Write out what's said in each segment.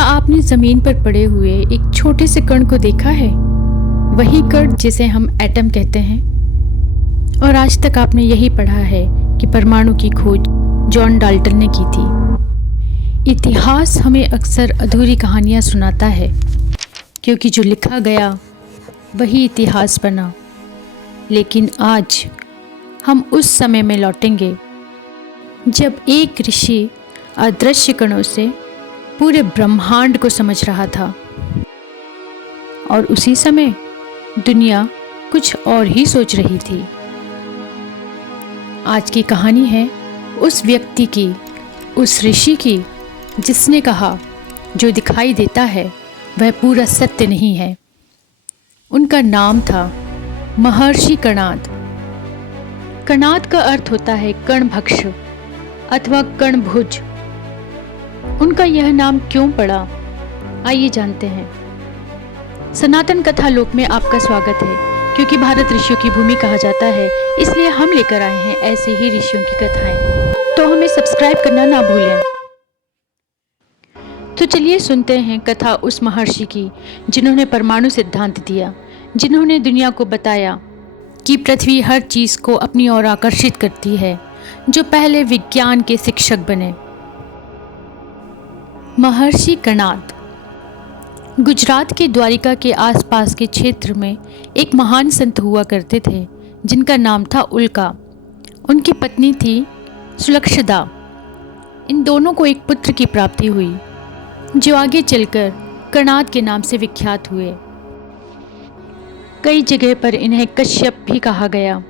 क्या आपने जमीन पर पड़े हुए एक छोटे से कण को देखा है? वही कण जिसे हम एटम कहते हैं। और आज तक आपने यही पढ़ा है कि परमाणु की खोज जॉन डाल्टन ने की थी। इतिहास हमें अक्सर अधूरी कहानियां सुनाता है, क्योंकि जो लिखा गया वही इतिहास बना। लेकिन आज हम उस समय में लौटेंगे जब एक ऋषि अदृश्य कणों से पूरे ब्रह्मांड को समझ रहा था, और उसी समय दुनिया कुछ और ही सोच रही थी। आज की कहानी है उस व्यक्ति की, उस ऋषि की, जिसने कहा जो दिखाई देता है वह पूरा सत्य नहीं है। उनका नाम था महर्षि कणाद। कणाद का अर्थ होता है कणभक्ष अथवा कणभुज। उनका यह नाम क्यों पड़ा, आइए जानते हैं। सनातन कथा लोक में आपका स्वागत है। क्योंकि भारत ऋषियों की भूमि कहा जाता है, इसलिए हम लेकर आए हैं ऐसे ही ऋषियों की कथाएं। तो हमें सब्सक्राइब करना ना भूलें। तो चलिए सुनते हैं कथा उस महर्षि की जिन्होंने परमाणु सिद्धांत दिया, जिन्होंने दुनिया को बताया कि पृथ्वी हर चीज को अपनी ओर आकर्षित करती है, जो पहले विज्ञान के शिक्षक बने। महर्षि कणाद गुजरात के द्वारिका के आसपास के क्षेत्र में एक महान संत हुआ करते थे, जिनका नाम था उल्का। उनकी पत्नी थी सुलक्षदा। इन दोनों को एक पुत्र की प्राप्ति हुई, जो आगे चलकर कणाद के नाम से विख्यात हुए। कई जगह पर इन्हें कश्यप भी कहा गया।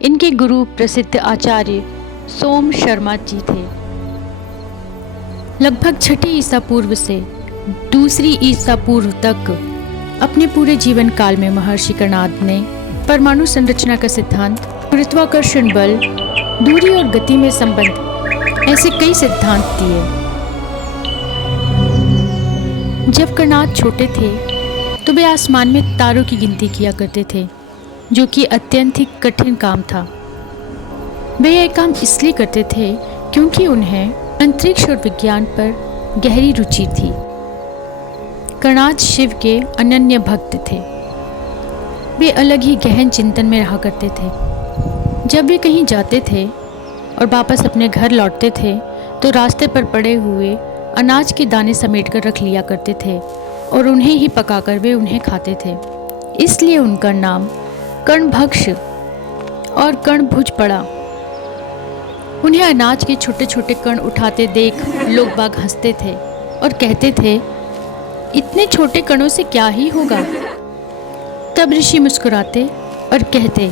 इनके गुरु प्रसिद्ध आचार्य सोम शर्मा जी थे। लगभग 6ठी ईसा पूर्व से 2री ईसा पूर्व तक अपने पूरे जीवन काल में महर्षि कणाद ने परमाणु संरचना का सिद्धांत, गुरुत्वाकर्षण बल, दूरी और गति में संबंध, ऐसे कई सिद्धांत दिए। जब कणाद छोटे थे तो वे आसमान में तारों की गिनती किया करते थे, जो कि अत्यंत ही कठिन काम था। वे यह काम इसलिए करते थे क्योंकि उन्हें अंतरिक्ष और विज्ञान पर गहरी रुचि थी। कणाद शिव के अनन्य भक्त थे। वे अलग ही गहन चिंतन में रहा करते थे। जब वे कहीं जाते थे और वापस अपने घर लौटते थे तो रास्ते पर पड़े हुए अनाज के दाने समेट कर रख लिया करते थे और उन्हें ही पकाकर वे उन्हें खाते थे। इसलिए उनका नाम कणभक्ष और कणभुज पड़ा। उन्हें अनाज के छोटे छोटे कण उठाते देख लोग बाग हंसते थे और कहते थे, इतने छोटे कणों से क्या ही होगा। तब ऋषि मुस्कुराते और कहते,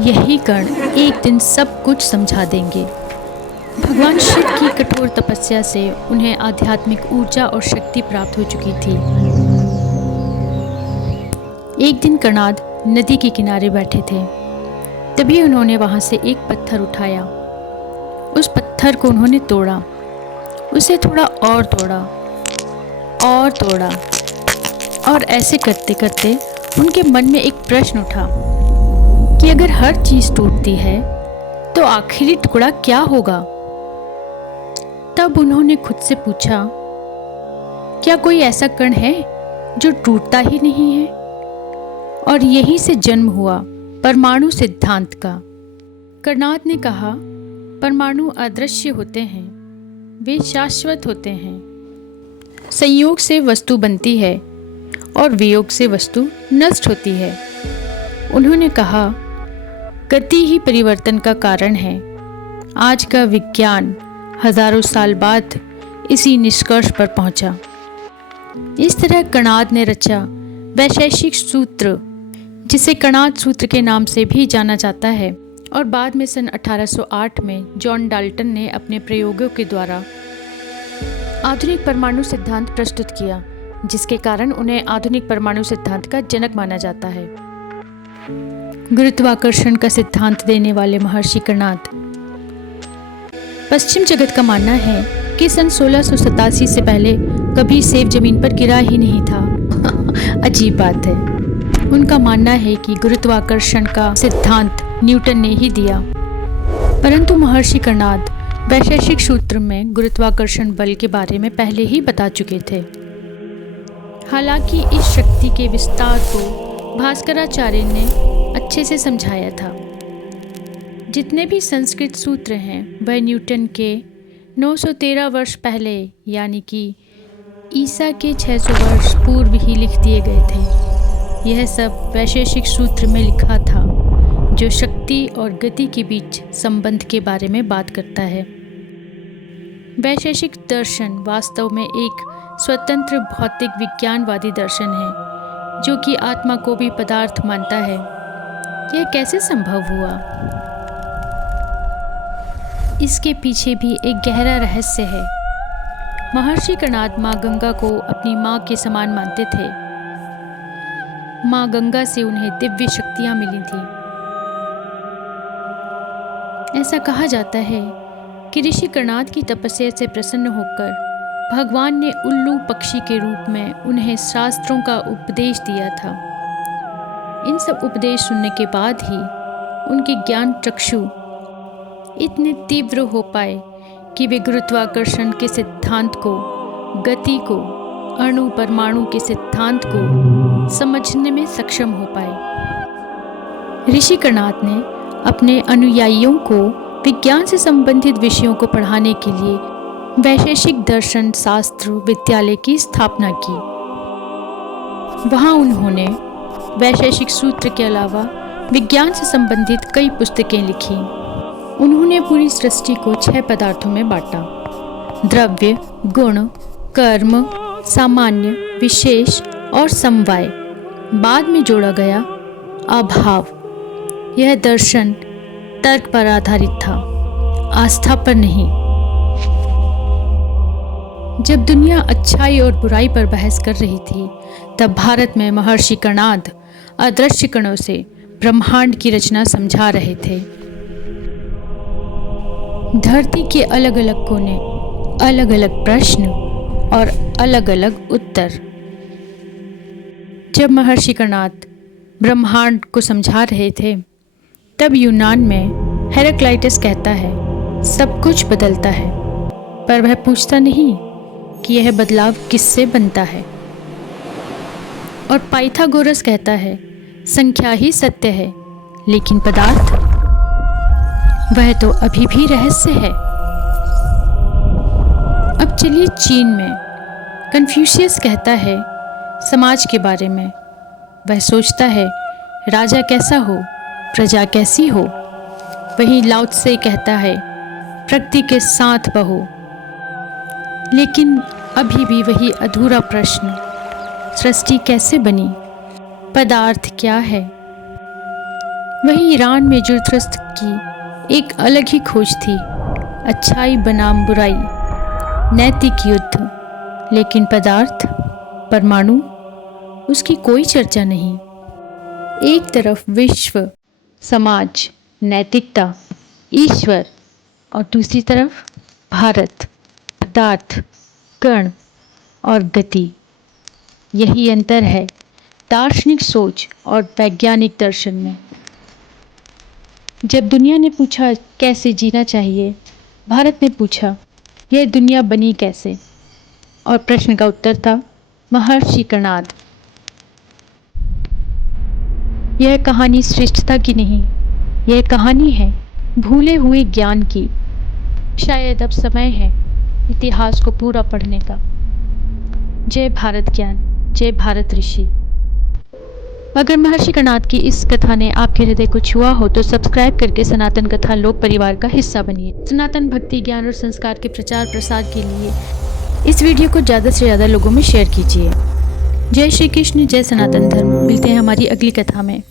यही कण एक दिन सब कुछ समझा देंगे। भगवान शिव की कठोर तपस्या से उन्हें आध्यात्मिक ऊर्जा और शक्ति प्राप्त हो चुकी थी। एक दिन कणाद नदी के किनारे बैठे थे। तभी उन्होंने वहां से एक पत्थर उठाया। उस पत्थर को उन्होंने तोड़ा, उसे थोड़ा और तोड़ा और तोड़ा, और ऐसे करते करते उनके मन में एक प्रश्न उठा कि अगर हर चीज टूटती है तो आखिरी टुकड़ा क्या होगा। तब उन्होंने खुद से पूछा, क्या कोई ऐसा कण है जो टूटता ही नहीं है। और यहीं से जन्म हुआ परमाणु सिद्धांत का। कणाद ने कहा, परमाणु अदृश्य होते हैं, वे शाश्वत होते हैं। संयोग से वस्तु बनती है और वियोग से वस्तु नष्ट होती है। उन्होंने कहा, गति ही परिवर्तन का कारण है। आज का विज्ञान हजारों साल बाद इसी निष्कर्ष पर पहुंचा। इस तरह कणाद ने रचा वैशेषिक सूत्र, जिसे कणाद सूत्र के नाम से भी जाना जाता है। और बाद में सन 1808 में जॉन डाल्टन ने अपने प्रयोगों के द्वारा आधुनिक परमाणु सिद्धांत प्रस्तुत किया, जिसके कारण उन्हें आधुनिक परमाणु सिद्धांत का जनक माना जाता है। गुरुत्वाकर्षण का सिद्धांत देने वाले महर्षि कणाद। पश्चिम जगत का मानना है कि सन 1687 से पहले कभी सेब जमीन पर गिरा ही नहीं था। अजीब बात है। उनका मानना है कि गुरुत्वाकर्षण का सिद्धांत न्यूटन ने ही दिया, परंतु महर्षि कणाद वैशेषिक सूत्र में गुरुत्वाकर्षण बल के बारे में पहले ही बता चुके थे। हालांकि इस शक्ति के विस्तार को भास्कराचार्य ने अच्छे से समझाया था। जितने भी संस्कृत सूत्र हैं वह न्यूटन के 913 वर्ष पहले यानी कि ईसा के 600 वर्ष पूर्व ही लिख दिए गए थे। यह सब वैशेषिक सूत्र में लिखा था जो शक्ति और गति के बीच संबंध के बारे में बात करता है। वैशेषिक दर्शन वास्तव में एक स्वतंत्र भौतिक विज्ञानवादी दर्शन है जो कि आत्मा को भी पदार्थ मानता है। यह कैसे संभव हुआ? इसके पीछे भी एक गहरा रहस्य है। महर्षि कणाद माँ गंगा को अपनी माँ के समान मानते थे। माँ गंगा से उन्हें दिव्य शक्तियाँ मिली थीं। ऐसा कहा जाता है कि ऋषि कणाद की तपस्या से प्रसन्न होकर भगवान ने उल्लू पक्षी के रूप में उन्हें शास्त्रों का उपदेश दिया था। इन सब उपदेश सुनने के बाद ही उनके ज्ञान चक्षु इतने तीव्र हो पाए कि वे गुरुत्वाकर्षण के सिद्धांत को, गति को, अणु परमाणु के सिद्धांत को समझने में सक्षम हो पाए। ऋषि कणाद ने अपने अनुयायियों को विज्ञान से संबंधित विषयों को पढ़ाने के लिए वैशेषिक दर्शन शास्त्र विद्यालय की स्थापना की। वहाँ उन्होंने वैशेषिक सूत्र के अलावा विज्ञान से संबंधित कई पुस्तकें लिखी। उन्होंने पूरी सृष्टि को 6 पदार्थों में बांटा: द्रव्य, गुण, कर्म, सामान्य, विशेष और समवाय। बाद में जोड़ा गया अभाव। यह दर्शन तर्क पर आधारित था, आस्था पर नहीं। जब दुनिया अच्छाई और बुराई पर बहस कर रही थी तब भारत में महर्षि कणाद अदृश्य कणों से ब्रह्मांड की रचना समझा रहे थे। धरती के अलग अलग कोने, अलग अलग प्रश्न और अलग अलग उत्तर। जब महर्षि कणाद ब्रह्मांड को समझा रहे थे तब यूनान में हेराक्लाइटस कहता है, सब कुछ बदलता है, पर वह पूछता नहीं कि यह बदलाव किससे बनता है। और पाइथागोरस कहता है, संख्या ही सत्य है, लेकिन पदार्थ, वह तो अभी भी रहस्य है। अब चलिए चीन में कन्फ्यूशियस कहता है समाज के बारे में। वह सोचता है राजा कैसा हो, प्रजा कैसी हो। वहीं लाओ त्से कहता है प्रकृति के साथ बहो। लेकिन अभी भी वही अधूरा प्रश्न, सृष्टि कैसे बनी, पदार्थ क्या है। वहीं ईरान में जुरथुस्त्र की एक अलग ही खोज थी, अच्छाई बनाम बुराई, नैतिक युद्ध। लेकिन पदार्थ, परमाणु, उसकी कोई चर्चा नहीं। एक तरफ विश्व, समाज, नैतिकता, ईश्वर और दूसरी तरफ भारत, पदार्थ, कण और गति। यही अंतर है दार्शनिक सोच और वैज्ञानिक दर्शन में। जब दुनिया ने पूछा कैसे जीना चाहिए, भारत ने पूछा यह दुनिया बनी कैसे, और प्रश्न का उत्तर था महर्षि कणाद। यह कहानी श्रेष्ठता की नहीं, यह कहानी है भूले हुए ज्ञान की। शायद अब समय है इतिहास को पूरा पढ़ने का। जय भारत ज्ञान, जय भारत ऋषि। अगर महर्षि कणाद की इस कथा ने आपके हृदय को छुआ हो तो सब्सक्राइब करके सनातन कथा लोक परिवार का हिस्सा बनिए। सनातन भक्ति, ज्ञान और संस्कार के प्रचार प्रसार के लिए इस वीडियो को ज़्यादा से ज़्यादा लोगों में शेयर कीजिए। जय श्री कृष्ण, जय सनातन धर्म। मिलते हैं हमारी अगली कथा में।